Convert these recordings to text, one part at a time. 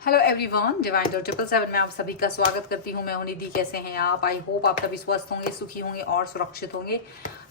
Hello everyone, divine dot 777 में आप सभी का स्वागत करती हूँ। मैं हूं निधि। कैसे हैं आप? आई होप आप सभी स्वस्थ होंगे, सुखी होंगे और सुरक्षित होंगे।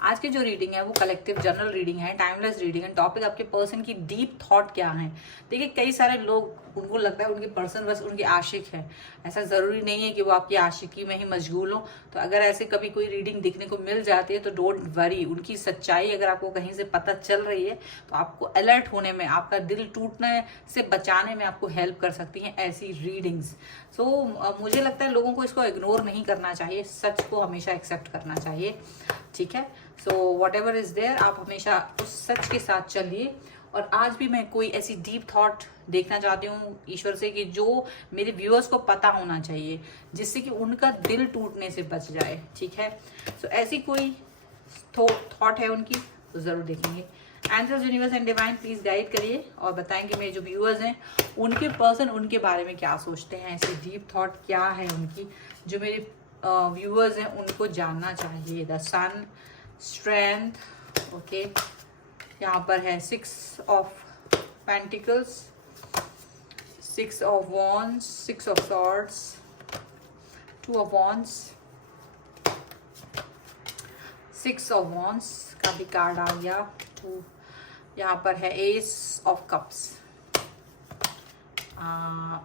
आज की जो रीडिंग है वो कलेक्टिव जनरल रीडिंग है, टाइमलेस रीडिंग है। टॉपिक आपके पर्सन की डीप थॉट क्या है। देखिए, कई सारे लोग उनको लगता है उनके पर्सन बस उनके आशिक है। ऐसा जरूरी नहीं है कि वो आपकी आशिकी में ही मशगूल हो। तो अगर ऐसे कभी कोई रीडिंग दिखने को मिल जाती है तो डोंट वरी। उनकी सच्चाई अगर आपको कहीं से पता चल रही है तो आपको अलर्ट होने में, आपका दिल टूटने से बचाने में आपको हेल्प कर सकती हैं ऐसी रीडिंग्स। मुझे लगता है लोगों को इसको इग्नोर नहीं करना चाहिए, सच को हमेशा एक्सेप्ट करना चाहिए। ठीक है, so whatever is there, आप हमेशा उस सच के साथ चलिए। और आज भी मैं कोई ऐसी डीप थॉट देखना चाहती हूँ ईश्वर से कि जो मेरे व्यूअर्स को पता होना चाहिए, जिससे कि उनका दिल टूटने से बच जाए। ठीक है, सो ऐसी कोई थॉट है उनकी तो जरूर देखेंगे। Answers universe and divine please guide करिए और बताएं कि मेरे जो व्यूअर्स हैं उनके पर्सन उनके बारे में क्या सोचते हैं। ऐसी डीप थॉट क्या है उनकी जो मेरे व्यूअर्स हैं उनको जानना चाहिए। The sun, strength, okay. यहाँ पर है 6 of pentacles, 6 of wands, 6 of swords, 2 of wands, 6 of wands का भी कार्ड आ गया। 2, यहाँ पर है एस ऑफ कप्स,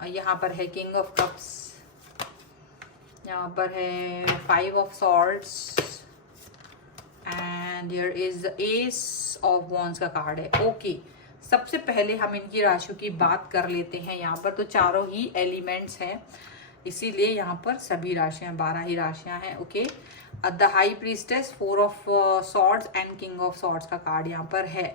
यहाँ पर है किंग ऑफ कप्स, यहाँ पर है 5 of swords and here is S of wands का कार्ड है। ओके, सबसे पहले हम इनकी राशियों की बात कर लेते हैं। यहाँ पर तो चारों ही एलिमेंट्स हैं, इसीलिए यहाँ पर सभी राशियां 12 ही राशियां हैं। Okay, the high priestess, 4 of swords and king of swords का कार्ड यहाँ पर है।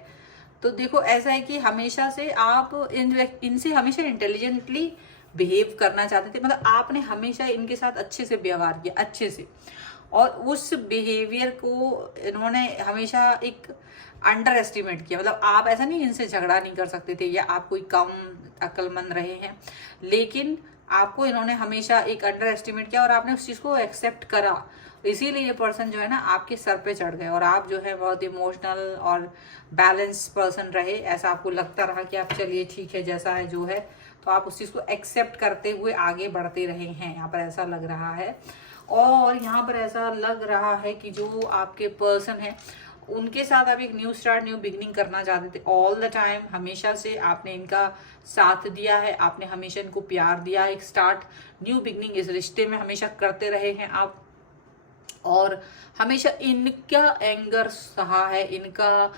तो देखो, ऐसा है कि हमेशा से आप इनसे हमेशा इंटेलिजेंटली बिहेव करना चाहते थे। मतलब आपने हमेशा इनके साथ अच्छे से व्यवहार किया, अच्छे से, और उस बिहेवियर को इन्होंने हमेशा एक अंडर एस्टिमेट किया। मतलब आप ऐसा नहीं इनसे झगड़ा नहीं कर सकते थे या आप कोई कम अक्लमंद रहे हैं, लेकिन आपको इन्होंने हमेशा एक अंडर एस्टिमेट किया और आपने उस चीज़ को एक्सेप्ट करा। इसीलिए ये पर्सन जो है ना आपके सर पे चढ़ गए और आप जो है बहुत इमोशनल और बैलेंस पर्सन रहे। ऐसा आपको लगता रहा कि आप चलिए ठीक है, जैसा है जो है, तो आप उस चीज़ को एक्सेप्ट करते हुए आगे बढ़ते रहे हैं। यहाँ पर ऐसा लग रहा है। और यहाँ पर ऐसा लग रहा है कि जो आपके पर्सन है उनके साथ आप एक न्यू स्टार्ट, न्यू बिगनिंग करना चाहते थे। ऑल द टाइम हमेशा से आपने इनका साथ दिया है, आपने हमेशा इनको प्यार दिया। एक स्टार्ट, न्यू बिगनिंग इस रिश्ते में हमेशा करते रहे हैं आप, और हमेशा इनका एंगर सहा है। इनका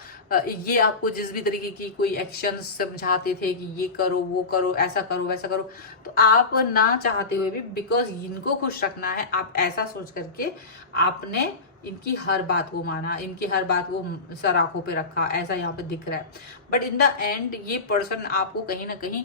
ये आपको जिस भी तरीके की कोई एक्शन समझाते थे कि ये करो, वो करो, ऐसा करो, वैसा करो, तो आप ना चाहते हुए भी बिकॉज इनको खुश रखना है, आप ऐसा सोच करके आपने इनकी हर बात को माना, इनकी हर बात को सर आंखों पे रखा। ऐसा यहाँ पे दिख रहा है। बट इन द एंड ये पर्सन आपको कहीं ना कहीं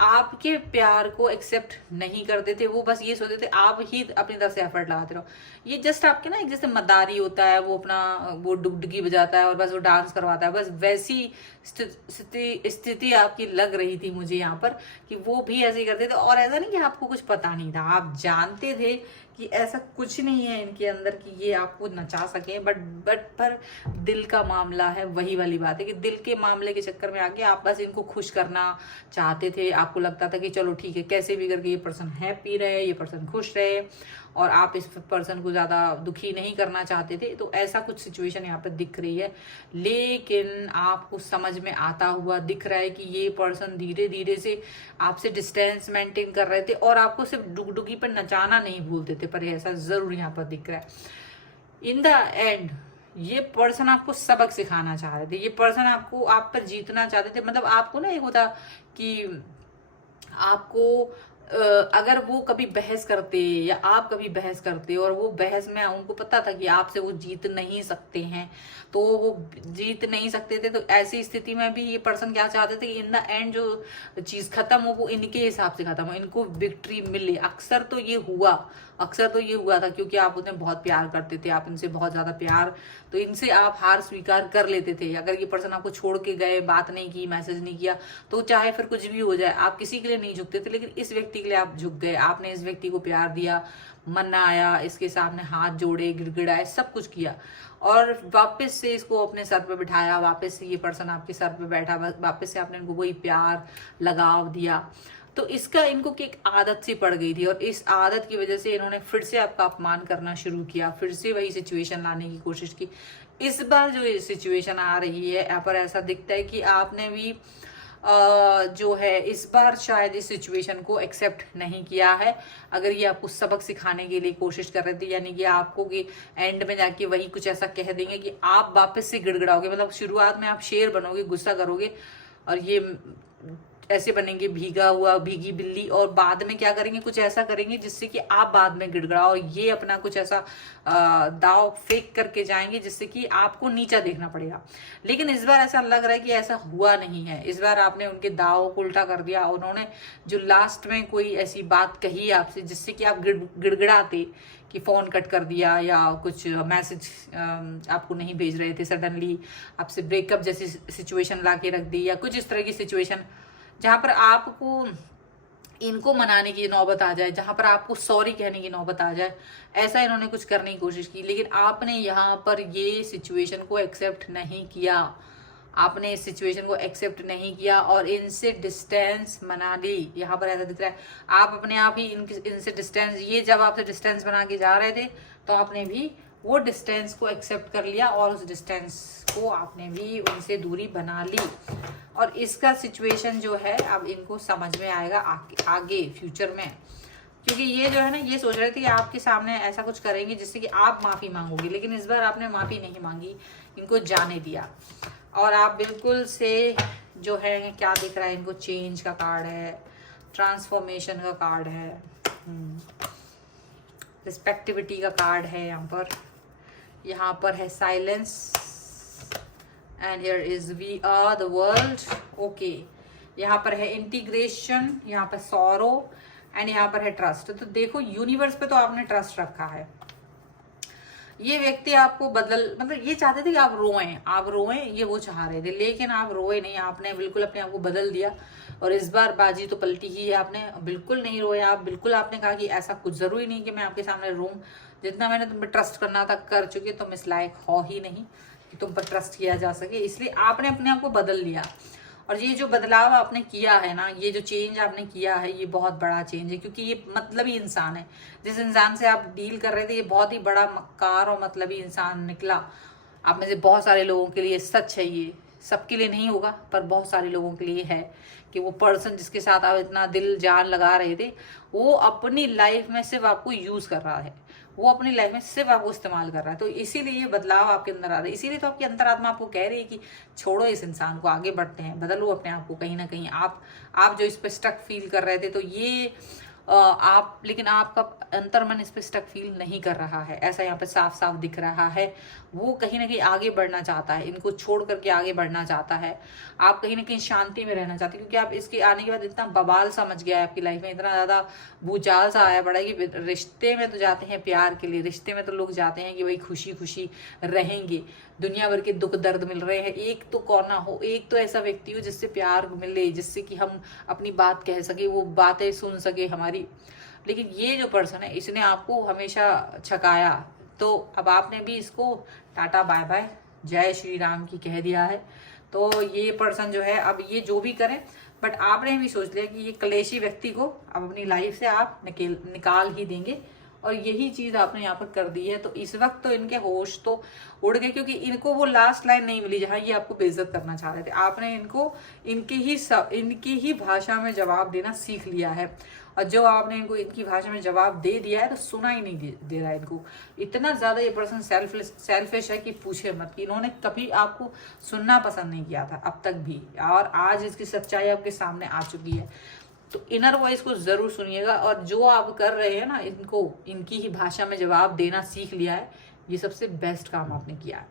आपके प्यार को एक्सेप्ट नहीं करते थे। वो बस ये सोचते थे आप ही अपनी तरफ से एफर्ट लगाते रहो। ये जस्ट आपके ना, एक जैसे मदारी होता है, वो अपना वो डुगडुगी बजाता है और बस वो डांस करवाता है, बस वैसी स्थिति आपकी लग रही थी मुझे यहाँ पर कि वो भी ऐसे ही करते थे। और ऐसा नहीं कि आपको कुछ पता नहीं था, आप जानते थे कि ऐसा कुछ नहीं है इनके अंदर कि ये आपको नचा सके। बट पर दिल का मामला है, वही वाली बात है कि दिल के मामले के चक्कर में आके आप बस इनको खुश करना चाहते थे। आपको लगता था कि चलो ठीक है, कैसे भी करके ये पर्सन हैप्पी रहे, ये पर्सन खुश रहे, और आप इस पर्सन को ज़्यादा दुखी नहीं करना चाहते थे। तो ऐसा कुछ सिचुएशन यहाँ पर दिख रही है। लेकिन आपको समझ में आता हुआ दिख रहा है कि ये पर्सन धीरे धीरे से आपसे डिस्टेंस मेंटेन कर रहे थे और आपको सिर्फ डुगडुगी पर नचाना नहीं भूलते थे। पर ऐसा ज़रूर यहाँ पर दिख रहा है। इन द एंड ये पर्सन आपको सबक सिखाना चाह रहे थे। ये पर्सन आपको, आप पर जीतना चाहते थे। मतलब आपको ना एक होता कि आपको अगर वो कभी बहस करते या आप कभी बहस करते और वो बहस में उनको पता था कि आपसे वो जीत नहीं सकते हैं, तो वो जीत नहीं सकते थे, तो ऐसी स्थिति में भी ये पर्सन क्या चाहते थे कि इन द एंड जो चीज खत्म हो वो इनके हिसाब से खत्म हो, इनको विक्ट्री मिले। अक्सर तो ये हुआ था क्योंकि आप उन्हें बहुत प्यार करते थे, आप इनसे बहुत ज्यादा प्यार, तो इनसे आप हार स्वीकार कर लेते थे। अगर ये पर्सन आपको छोड़ के गए, बात नहीं की, मैसेज नहीं किया, तो चाहे फिर कुछ भी हो जाए आप किसी के लिए नहीं झुकते थे। लेकिन इस व्यक्ति के लिए आप झुक गए, आपने इस व्यक्ति को प्यार दिया, मनाया, इसके सामने हाथ जोड़े, गिड़गिड़ाए, सब कुछ किया, और वापस से इसको अपने सर पे बिठाया। वापस से ये पर्सन आपके सर पे बैठा, वापस से आपने इनको वही प्यार लगाव दिया। तो इसका इनको की एक आदत सी पड़ गई थी और इस आदत की वजह से इन्होंने फिर से आपका अपमान करना शुरू किया, फिर से वही सिचुएशन लाने की कोशिश की। इस बार जो सिचुएशन आ रही है यहाँ पर ऐसा दिखता है कि आपने भी जो है इस बार शायद इस सिचुएशन को एक्सेप्ट नहीं किया है। अगर ये आपको सबक सिखाने के लिए कोशिश कर रहे थे, यानी कि आपको कि एंड में जाके वही कुछ ऐसा कह देंगे कि आप वापस से गिड़गिड़ाओगे, मतलब शुरुआत में आप शेर बनोगे, गुस्सा करोगे और ये ऐसे बनेंगे भीगा हुआ भीगी बिल्ली, और बाद में क्या करेंगे, कुछ ऐसा करेंगे जिससे कि आप बाद में गिड़गिड़ाओ और ये अपना कुछ ऐसा दाव फेंक करके जाएंगे जिससे कि आपको नीचा देखना पड़ेगा। लेकिन इस बार ऐसा लग रहा है कि ऐसा हुआ नहीं है। इस बार आपने उनके दाव को उल्टा कर दिया। उन्होंने जो लास्ट में कोई ऐसी बात कही आपसे जिससे कि आप गिड़गिड़ाते कि फ़ोन कट कर दिया या कुछ मैसेज आपको नहीं भेज रहे थे, सडनली आपसे ब्रेकअप जैसी सिचुएशन ला के रख दी, या कुछ इस तरह की सिचुएशन जहाँ पर आपको इनको मनाने की नौबत आ जाए, जहाँ पर आपको सॉरी कहने की नौबत आ जाए, ऐसा इन्होंने कुछ करने की कोशिश की। लेकिन आपने यहाँ पर ये सिचुएशन को एक्सेप्ट नहीं किया, आपने इस सिचुएशन को एक्सेप्ट नहीं किया और इनसे डिस्टेंस बना ली। यहाँ पर ऐसा दिख रहा है आप अपने आप ही इनसे डिस्टेंस, ये जब आपसे डिस्टेंस बना के जा रहे थे तो आपने भी वो डिस्टेंस को एक्सेप्ट कर लिया और उस डिस्टेंस को आपने भी उनसे दूरी बना ली। और इसका सिचुएशन जो है अब इनको समझ में आएगा आगे फ्यूचर में, क्योंकि ये जो है ना, ये सोच रहे थे कि आपके सामने ऐसा कुछ करेंगे जिससे कि आप माफ़ी मांगोगे, लेकिन इस बार आपने माफ़ी नहीं मांगी, इनको जाने दिया। और आप बिल्कुल से जो है क्या दिख रहा है इनको, चेंज का कार्ड है, ट्रांसफॉर्मेशन का कार्ड है, रिस्पेक्टिविटी का कार्ड है यहाँ पर है silence, and here is we are the world. Okay, यहाँ पर है इंटीग्रेशन, यहाँ पर सॉरो, एंड यहाँ पर है ट्रस्ट। तो देखो यूनिवर्स पे तो आपने ट्रस्ट रखा है। ये व्यक्ति आपको मतलब ये चाहते थे कि आप रोएं, ये वो चाह रहे थे, लेकिन आप रोए नहीं, आपने बिल्कुल अपने आप को बदल दिया। और इस बार बाजी तो पलटी ही है, आपने बिल्कुल नहीं रोए। आप बिल्कुल आपने कहा कि ऐसा कुछ जरूरी नहीं कि मैं आपके सामने रोऊं, जितना मैंने तुम पर ट्रस्ट करना था कर चुके, तुम इस लायक हो ही नहीं कि तुम पर ट्रस्ट किया जा सके, इसलिए आपने अपने आप को बदल लिया। और ये जो बदलाव आपने किया है ना, ये जो चेंज आपने किया है, ये बहुत बड़ा चेंज है, क्योंकि ये मतलबी इंसान है। जिस इंसान से आप डील कर रहे थे, ये बहुत ही बड़ा मक्कार और मतलबी इंसान निकला। आप में से बहुत सारे लोगों के लिए सच है, ये सबके लिए नहीं होगा पर बहुत सारे लोगों के लिए है कि वो पर्सन जिसके साथ आप इतना दिल जान लगा रहे थे, वो अपनी लाइफ में सिर्फ आपको यूज कर रहा है, वो अपनी लाइफ में सिर्फ आपको इस्तेमाल कर रहा है। तो इसीलिए ये बदलाव आपके अंदर आ रहा है, इसीलिए तो आपकी अंतरात्मा आपको कह रही है कि छोड़ो इस इंसान को, आगे बढ़ते हैं, बदलो अपने आप को। कहीं ना कहीं आप जो इस पर स्टक फील कर रहे थे, तो ये लेकिन आपका अंतर्मन इस पे स्टक फील नहीं कर रहा है, ऐसा यहाँ पे साफ साफ दिख रहा है। वो कहीं ना कहीं आगे बढ़ना चाहता है, इनको छोड़ करके आगे बढ़ना चाहता है। आप कहीं ना कहीं शांति में रहना चाहते हैं, क्योंकि आप इसके आने के बाद इतना बवाल सा मच गया है आपकी लाइफ में, इतना ज्यादा भूचाल सा आया पड़ा है कि रिश्ते में तो जाते हैं प्यार के लिए, रिश्ते में तो लोग जाते हैं कि भाई खुशी खुशी रहेंगे, दुनिया भर के दुख दर्द मिल रहे हैं, एक तो कौन ना हो, एक तो ऐसा व्यक्ति हो जिससे प्यार मिले, जिससे कि हम अपनी बात कह सके, वो बातें सुन सके हमारी। लेकिन ये जो पर्सन है, इसने आपको हमेशा छकाया, तो अब आपने भी इसको टाटा बाय बाय जय श्री राम की कह दिया है। तो ये पर्सन जो है अब ये जो भी करें, बट आपने भी सोच लिया कि ये कलेशी व्यक्ति को अब अपनी लाइफ से आप निकाल ही देंगे, और यही चीज आपने यहाँ पर कर दी है। तो इस वक्त तो इनके होश तो उड़ गए, क्योंकि इनको वो लास्ट लाइन नहीं मिली जहाँ ये आपको बेइज्जत करना चाह रहे थे। आपने इनको इनकी ही भाषा में जवाब देना सीख लिया है, और जो आपने इनको इनकी भाषा में जवाब दे दिया है तो सुना ही नहीं दे रहा है इनको। इतना ज्यादा ये पर्सन सेल्फिश है कि पूछे मत, कि इन्होंने कभी आपको सुनना पसंद नहीं किया था अब तक भी, और आज इसकी सच्चाई आपके सामने आ चुकी है। तो इनर वॉइस को जरूर सुनिएगा, और जो आप कर रहे हैं ना, इनको इनकी ही भाषा में जवाब देना सीख लिया है, ये सबसे बेस्ट काम आपने किया है।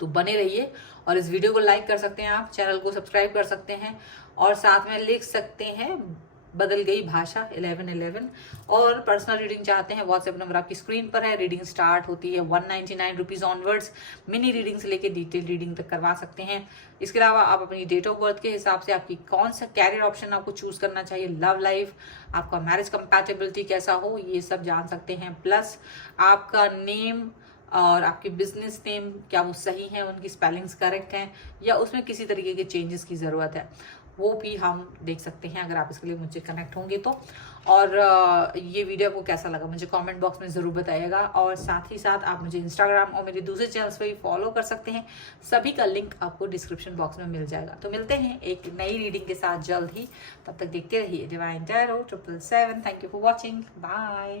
तो बने रहिए, और इस वीडियो को लाइक कर सकते हैं, आप चैनल को सब्सक्राइब कर सकते हैं, और साथ में लिख सकते हैं बदल गई भाषा 1111। और पर्सनल रीडिंग चाहते हैं, व्हाट्सएप नंबर आपकी स्क्रीन पर है। रीडिंग स्टार्ट होती है 199 रुपीज ऑनवर्ड्स। मिनी रीडिंग से लेके डिटेल रीडिंग तक करवा सकते हैं। इसके अलावा आप अपनी डेट ऑफ बर्थ के हिसाब से आपकी कौन सा कैरियर ऑप्शन आपको चूज करना चाहिए, लव लाइफ, आपका मैरिज कंपैटिबिलिटी कैसा हो, ये सब जान सकते हैं। प्लस आपका नेम और आपके बिजनेस नेम क्या वो सही है, उनकी स्पेलिंग्स करेक्ट हैं, या उसमें किसी तरीके के चेंजेस की ज़रूरत है, वो भी हम देख सकते हैं अगर आप इसके लिए मुझसे कनेक्ट होंगे तो। और ये वीडियो आपको कैसा लगा मुझे कमेंट बॉक्स में ज़रूर बताइएगा। और साथ ही साथ आप मुझे इंस्टाग्राम और मेरे दूसरे चैनल्स पे भी फॉलो कर सकते हैं, सभी का लिंक आपको डिस्क्रिप्शन बॉक्स में मिल जाएगा। तो मिलते हैं एक नई रीडिंग के साथ जल्द ही, तब तक देखते रहिए divine tarot 777। Thank you for watching, bye.